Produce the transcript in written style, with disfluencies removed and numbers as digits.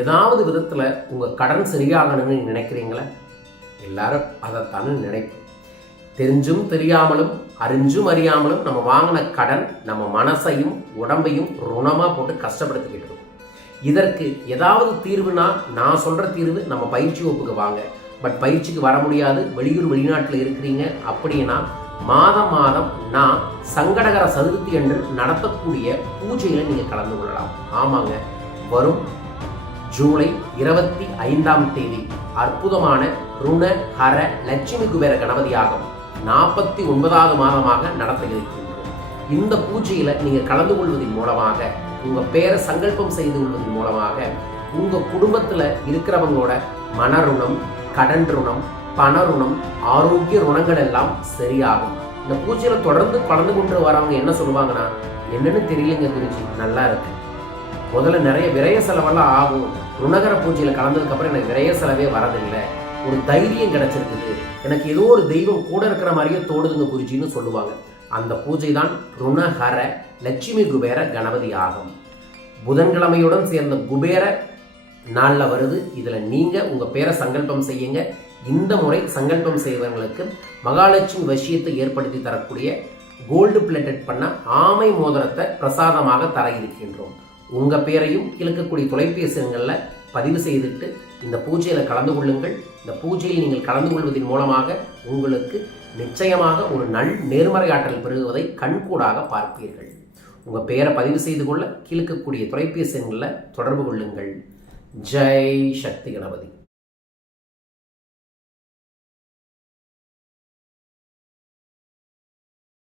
ஏதாவது விதத்தில் உங்கள் கடன் சரியாகணும்னு நினைக்கிறீங்களா? எல்லாரும் அதைத்தானே நினைப்போம். தெரிஞ்சும் தெரியாமலும் அறிஞ்சும் அறியாமலும் நம்ம வாங்கின கடன் நம்ம மனசையும் உடம்பையும் ருணமாக போட்டு கஷ்டப்படுத்திக்கிட்டு இருக்கும். இதற்கு ஏதாவது தீர்வுனா நான் சொல்கிற தீர்வு நம்ம பயிற்சி வகுப்புக்கு வாங்க. பட் பயிற்சிக்கு வர முடியாது, வெளியூர் வெளிநாட்டில் இருக்கிறீங்க அப்படின்னா மாதம் மாதம் நான் சங்கடகர சதுர்த்தி என்று நடத்தக்கூடிய பூஜையில் நீங்கள் கலந்து கொள்ளலாம். ஆமாங்க, வரும் ஜூலை 25 அற்புதமான ருண ஹர லட்சுமி குபேர கணபதி யாகம் 49வது மாதமாக நடத்த இருக்கின்றோம். இந்த பூஜையில் நீங்கள் கலந்து கொள்வதன் மூலமாக உங்கள் பேரை சங்கல்பம் செய்து கொள்வதன் மூலமாக உங்கள் குடும்பத்தில் இருக்கிறவங்களோட மன ருணம், கடன் ருணம், பண ருணம், ஆரோக்கிய ருணங்கள் எல்லாம் சரியாகும். இந்த பூஜையில் தொடர்ந்து கலந்து கொண்டு வரவங்க என்ன சொல்லுவாங்கன்னா, என்னன்னு தெரியலங்க குருஜி, நல்லா இருக்கு. முதல்ல நிறைய விரய செலவெல்லாம் ஆகும். ருணகர பூஜையில் கலந்ததுக்கப்புறம் எனக்கு விரய செலவே வரதில்லை, ஒரு தைரியம் கிடைச்சிருக்குது, எனக்கு ஏதோ ஒரு தெய்வம் கூட இருக்கிற மாதிரியே தோடுதுங்க குருஜின்னு சொல்லுவாங்க. அந்த பூஜை தான் ருணஹர லட்சுமி குபேர கணபதி ஆகும். புதன்கிழமையுடன் சேர்ந்த குபேர நாளில் வருது. இதில் நீங்கள் உங்கள் பேரை சங்கல்பம் செய்யுங்க. இந்த முறை சங்கல்பம் செய்வங்களுக்கு மகாலட்சுமி வசியத்தை ஏற்படுத்தி தரக்கூடிய கோல்டு பிளேட்டட் பண்ண ஆமை மோதிரத்தை பிரசாதமாக தர இருக்கின்றோம். உங்கள் பேரையும் கிழக்கக்கூடிய தொலைபேசி எண்களில் பதிவு செய்துட்டு இந்த பூஜையில் கலந்து கொள்ளுங்கள். இந்த பூஜையில் நீங்கள் கலந்து கொள்வதன் மூலமாக உங்களுக்கு நிச்சயமாக ஒரு நேர்மறை ஆற்றல் பெறுவதை கண்கூடாக பார்ப்பீர்கள். உங்கள் பெயரை பதிவு செய்து கொள்ள கிழக்கக்கூடிய தொலைபேசி எண்களில் தொடர்பு கொள்ளுங்கள். ஜெய் சக்தி கணபதி.